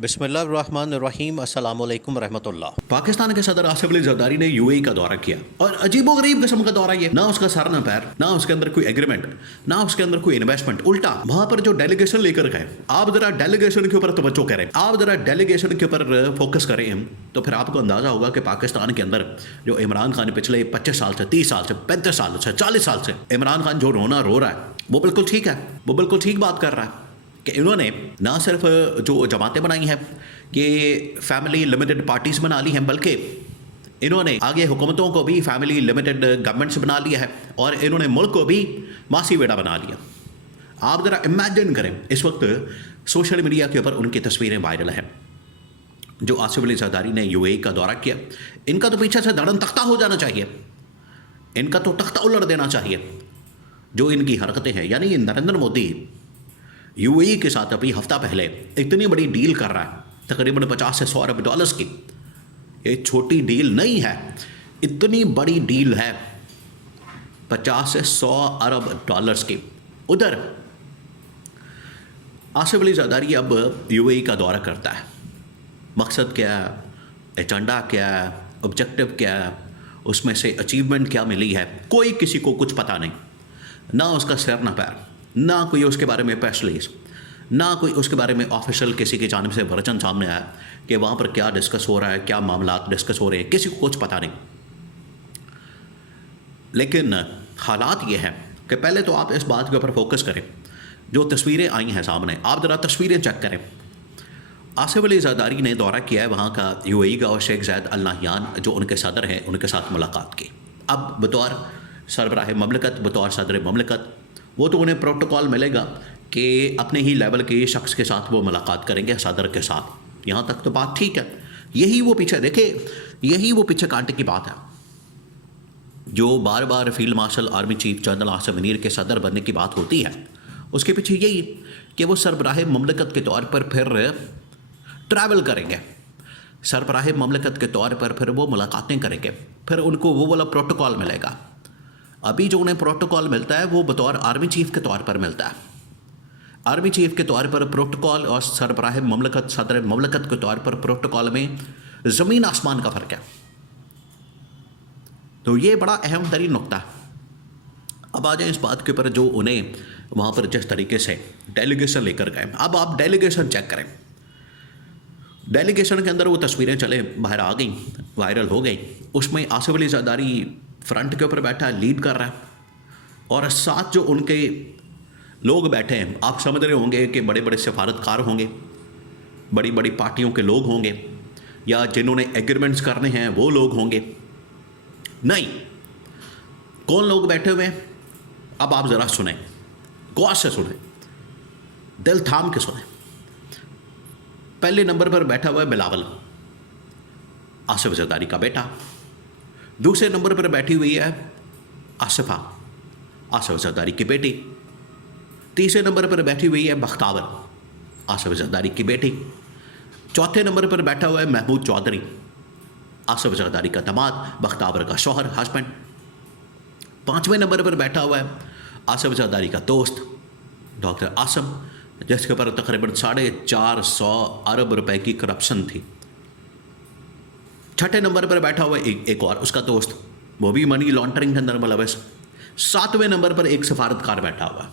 बिस्मिल्लाहिर्रहमानिर्रहीम अस्सलाम वालेकुम रहमतुल्लाह। पाकिस्तान के सदर आसिफ अली जरदारी ने यूएई का दौरा किया और अजीबोगरीब किस्म का दौरा ये, ना उसका सर ना पैर, ना उसके अंदर कोई एग्रीमेंट, ना उसके अंदर कोई इन्वेस्टमेंट। उल्टा वहां पर जो डेलीगेशन लेकर गए, आप जरा डेलीगेशन के ऊपर तवज्जो करें, आप जरा डेलीगेशन के ऊपर फोकस करें तो फिर आपको अंदाजा होगा कि पाकिस्तान के अंदर जो इमरान खान पिछले 25 साल से, 30 साल से, 35 साल से, 40 साल से इमरान खान जो रोना रो रहा है वो बिल्कुल ठीक है, वो बिल्कुल ठीक बात कर रहा है कि इन्होंने ना सिर्फ जो जमातें बनाई हैं कि फैमिली लिमिटेड पार्टीज़ बना ली हैं, बल्कि इन्होंने आगे हुकूमतों को भी फैमिली लिमिटेड गवर्नमेंट्स बना लिया है और इन्होंने मुल्क को भी मासी बेड़ा बना लिया। आप ज़रा इमेजिन करें, इस वक्त सोशल मीडिया के ऊपर उनकी तस्वीरें वायरल हैं जो आसिफ अली जरदारी ने यूएई का दौरा किया। इनका तो पीछे से धड़न तख्ता हो जाना चाहिए, इनका तो तख्ता उलट देना चाहिए जो इनकी हरकतें हैं। यानी नरेंद्र मोदी यूएई के साथ अभी हफ्ता पहले इतनी बड़ी डील कर रहा है, तकरीबन 50 से 100 अरब डॉलर्स की। ये छोटी डील नहीं है, इतनी बड़ी डील है, 50 से 100 अरब डॉलर्स की। उधर आसिफ अली जरदारी अब यूएई का दौरा करता है, मकसद क्या है, एजेंडा क्या है, ऑब्जेक्टिव क्या है, उसमें से अचीवमेंट क्या मिली है, कोई किसी को कुछ पता नहीं। ना उसका सिर ना पैर, ना कोई उसके बारे में प्रेस रिलीज, ना कोई उसके बारे में ऑफिशियल किसी की जानिब से वर्जन सामने आया कि वहाँ पर क्या डिस्कस हो रहा है, क्या मामला डिस्कस हो रहे हैं, किसी को कुछ पता नहीं। लेकिन हालात ये हैं कि पहले तो आप इस बात के ऊपर फोकस करें, जो तस्वीरें आई हैं सामने, आप ज़रा तस्वीरें चेक करें। आसिफ अली जरदारी ने दौरा किया है वहाँ का यूएई का और शेख ज़ायद अल नहयान जो उनके सदर हैं उनके साथ मुलाकात की। अब बतौर सरबराह ममलकत, बतौर सदर ममलकत, वो तो उन्हें प्रोटोकॉल मिलेगा कि अपने ही लेवल के शख्स के साथ वो मुलाकात करेंगे, सदर के साथ। यहाँ तक तो बात ठीक है। यही वो पीछे देखे, यही वो पीछे कांटे की बात है जो बार बार field marshal army chief general Asim Munir के सदर बनने की बात होती है। उसके पीछे यही कि वो सरबराह ममलकत के तौर पर फिर ट्रैवल करेंगे, सरबराह ममलकत के तौर पर फिर वो मुलाकातें करेंगे, फिर उनको वो वाला प्रोटोकॉल मिलेगा। अभी जो उन्हें प्रोटोकॉल मिलता है वो बतौर आर्मी चीफ के तौर पर मिलता है। आर्मी चीफ के तौर पर प्रोटोकॉल और सरबराह ममलकत, सदर ममलकत के तौर पर प्रोटोकॉल में ज़मीन आसमान का फ़र्क है। तो ये बड़ा अहम तरीन नुक्ता है। अब आ जाए इस बात के ऊपर जो उन्हें वहाँ पर जिस तरीके से डेलीगेशन लेकर गए। अब आप डेलीगेशन चेक करें, डेलीगेशन के अंदर वो तस्वीरें चले बाहर आ गई, वायरल हो गई। उसमें आसिफ अली जरदारी फ्रंट के ऊपर बैठा है, लीड कर रहा है और साथ जो उनके लोग बैठे हैं, आप समझ रहे होंगे कि बड़े बड़े सफारतकार होंगे, बड़ी बड़ी पार्टियों के लोग होंगे, या जिन्होंने एग्रीमेंट्स करने हैं वो लोग होंगे। नहीं, कौन लोग बैठे हुए हैं अब आप ज़रा सुने, गौर से सुने, दिल थाम के सुने। पहले नंबर पर बैठा हुआ है बिलावल, आसिफ जरदारी का बेटा। दूसरे नंबर पर बैठी हुई है आसिफा, आसिफ जरदारी की बेटी। तीसरे नंबर पर बैठी हुई है बख्तावर, आसिफ जरदारी की बेटी। चौथे नंबर पर बैठा हुआ है महमूद चौधरी, आसिफ जरदारी का दामाद, बख्तावर का शौहर, हस्बैंड। पाँचवें नंबर पर बैठा हुआ है आसिफ जरदारी का दोस्त डॉक्टर आसम, जिसके ऊपर तकरीबन 450 अरब रुपए की करप्शन थी। छठे नंबर पर बैठा हुआ एक और उसका दोस्त, वो भी मनी लॉन्ड्रिंग के अंदर मुलविस। सातवें नंबर पर एक सफारतकार बैठा हुआ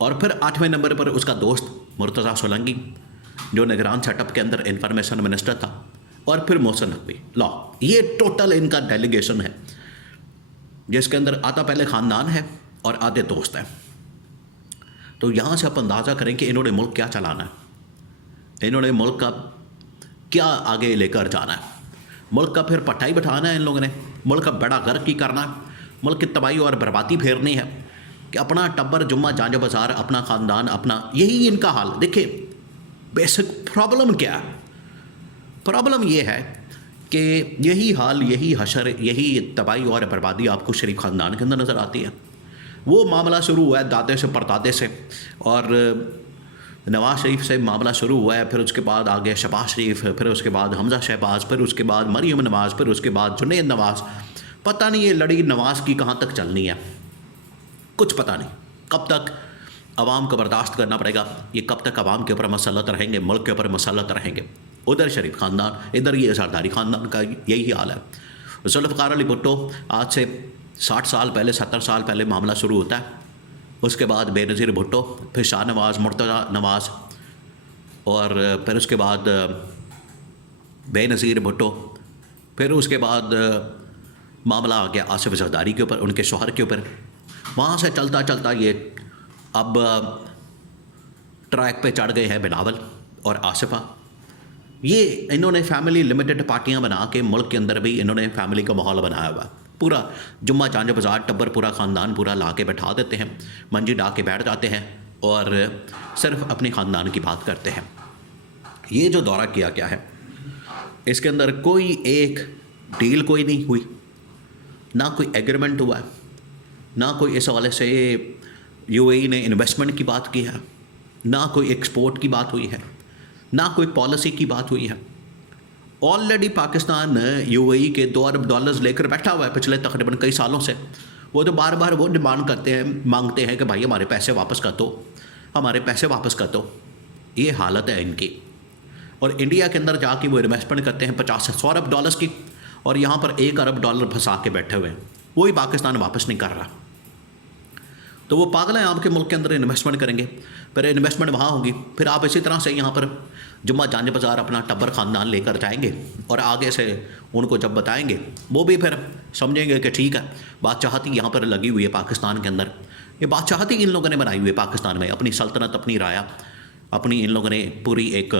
और फिर आठवें नंबर पर उसका दोस्त मुर्तज़ा सोलंकी जो निगरान सेटअप के अंदर इंफॉर्मेशन मिनिस्टर था, और फिर मोहसिन नकवी लॉ। ये टोटल इनका डेलीगेशन है जिसके अंदर आधा पहले ख़ानदान है और आधे दोस्त हैं। तो यहाँ से आप अंदाज़ा करें कि इन्होंने मुल्क क्या चलाना है, इन्होंने मुल्क का क्या आगे लेकर जाना है। मुल्क का फिर पटाई बैठाना है इन लोगों ने, मुल्क का बड़ा गर्क की करना है, मुल्क की तबाही और बर्बादी फेरनी है कि अपना टब्बर जुम्मा जांज बाजार, अपना ख़ानदान अपना, यही इनका हाल। देखिए बेसिक प्रॉब्लम क्या है, प्रॉब्लम ये है कि यही हाल, यही हशर, यही तबाही और बर्बादी आपको शरीफ ख़ानदान के अंदर नज़र आती है। वो मामला शुरू हुआ है दादे से परदादे से, और नवाज शरीफ से मामला शुरू हुआ है, फिर उसके बाद आ गया शहबाज शरीफ, फिर उसके बाद हमजा शहबाज, फिर उसके बाद मरीम नवाज़, फिर उसके बाद जुनैद नवाज़। पता नहीं ये लड़ी नवाज़ की कहाँ तक चलनी है, कुछ पता नहीं कब तक आवाम को बर्दाश्त करना पड़ेगा। ये कब तक आवाम के ऊपर मसलत रहेंगे, मुल्क के ऊपर मसलत रहेंगे। उधर शरीफ ख़ानदान, इधर ये सरदारी ख़ानदान का यही हाल है। जुल्फ़िकार अली भुट्टो आज से 60 साल पहले, 70 साल पहले मामला शुरू होता है। उसके बाद बेनज़ीर भुट्टो, फिर शाहनवाज़, मुर्तज़ा नवाज़, और फिर उसके बाद बेनज़ीर भुट्टो, फिर उसके बाद मामला आ गया आसिफ ज़रदारी के ऊपर, उनके शौहर के ऊपर। वहाँ से चलता चलता ये अब ट्रैक पे चढ़ गए हैं बिलावल और आसिफा। ये इन्होंने फैमिली लिमिटेड पार्टियां बना के मुल्क के अंदर भी इन्होंने फैमिली का माहौल बनाया हुआ। पूरा जुम्मा चांज बाज़ार टब्बर, पूरा ख़ानदान पूरा ला के बैठा देते हैं, मंजी डा के बैठ जाते हैं और सिर्फ अपने ख़ानदान की बात करते हैं। ये जो दौरा किया गया है, इसके अंदर कोई एक डील कोई नहीं हुई, ना कोई एग्रीमेंट हुआ है, ना कोई इस हवाले से यूएई ने इन्वेस्टमेंट की बात की है, ना कोई एक्सपोर्ट की बात हुई है, ना कोई पॉलिसी की बात हुई है। ऑलरेडी पाकिस्तान यूएई के 2 अरब डॉलर्स लेकर बैठा हुआ है पिछले तकरीबन कई सालों से। वो तो बार बार वो डिमांड करते हैं, मांगते हैं कि भाई हमारे पैसे वापस कर दो, हमारे पैसे वापस कर दो। ये हालत है इनकी। और इंडिया के अंदर जाके वो इन्वेस्टमेंट करते हैं 50 से 100 अरब डॉलर्स की, और यहाँ पर 1 अरब डॉलर फंसा के बैठे हुए हैं। वही पाकिस्तान वापस नहीं कर रहा। तो वो पागल हैं, आपके मुल्क के अंदर इन्वेस्टमेंट करेंगे, फिर इन्वेस्टमेंट वहाँ होगी, फिर आप इसी तरह से यहाँ पर जुम्मा चांज बाज़ार अपना टब्बर ख़ानदान लेकर जाएंगे और आगे से उनको जब बताएंगे वो भी फिर समझेंगे कि ठीक है, बादशाहती यहाँ पर लगी हुई है पाकिस्तान के अंदर। ये बादशाहती इन लोगों ने बनाई हुई है पाकिस्तान में, अपनी सल्तनत, अपनी राया, अपनी इन लोगों ने पूरी एक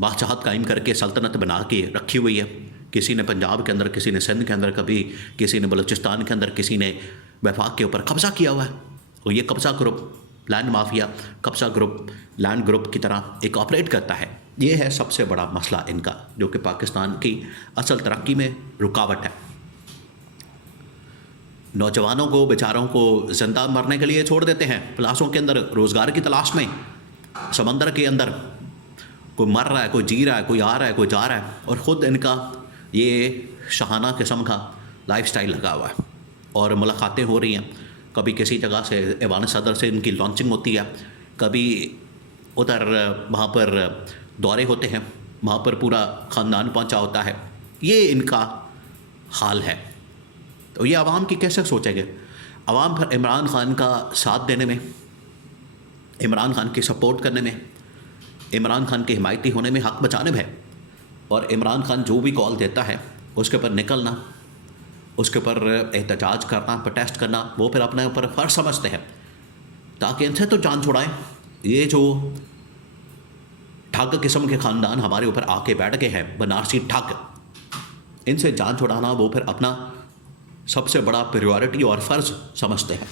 बादशाहत कायम करके सल्तनत बना के रखी हुई है। किसी ने पंजाब के अंदर, किसी ने सिंध के अंदर, कभी किसी ने बलूचिस्तान के अंदर, किसी ने वफाक के ऊपर कब्ज़ा किया हुआ है। और ये कब्ज़ा ग्रुप, लैंड माफिया कब्ज़ा ग्रुप, लैंड ग्रुप की तरह एक ऑपरेट करता है। ये है सबसे बड़ा मसला इनका, जो कि पाकिस्तान की असल तरक्की में रुकावट है। नौजवानों को, बेचारों को ज़िंदा मरने के लिए छोड़ देते हैं प्लासों के अंदर, रोज़गार की तलाश में। समंदर के अंदर कोई मर रहा है, कोई जी रहा है, कोई आ रहा है, कोई जा रहा है, और ख़ुद इनका ये शाहाना किस्म का लाइफस्टाइल लगा हुआ है। और मुलाकातें हो रही हैं, कभी किसी जगह से ऐवान सदर से इनकी लॉन्चिंग होती है, कभी उधर वहाँ पर दौरे होते हैं, वहाँ पर पूरा ख़ानदान पहुँचा होता है। ये इनका हाल है। तो ये आवाम की कैसे सोचेंगे? आवाम फिर इमरान ख़ान का साथ देने में, इमरान ख़ान की सपोर्ट करने में, इमरान ख़ान के हिमायती होने में, हक़ बचाने में है। और इमरान ख़ान जो भी कॉल देता है उसके ऊपर निकलना, उसके ऊपर एहतजाज करना, प्रोटेस्ट करना, वो फिर अपने ऊपर फ़र्ज समझते हैं ताकि इनसे तो जान छुड़ाएं। ये जो ठग किस्म के ख़ानदान हमारे ऊपर आके बैठ गए हैं, बनारसी ठग, इनसे जान छुड़ाना वो फिर अपना सबसे बड़ा प्रायोरिटी और फ़र्ज़ समझते हैं।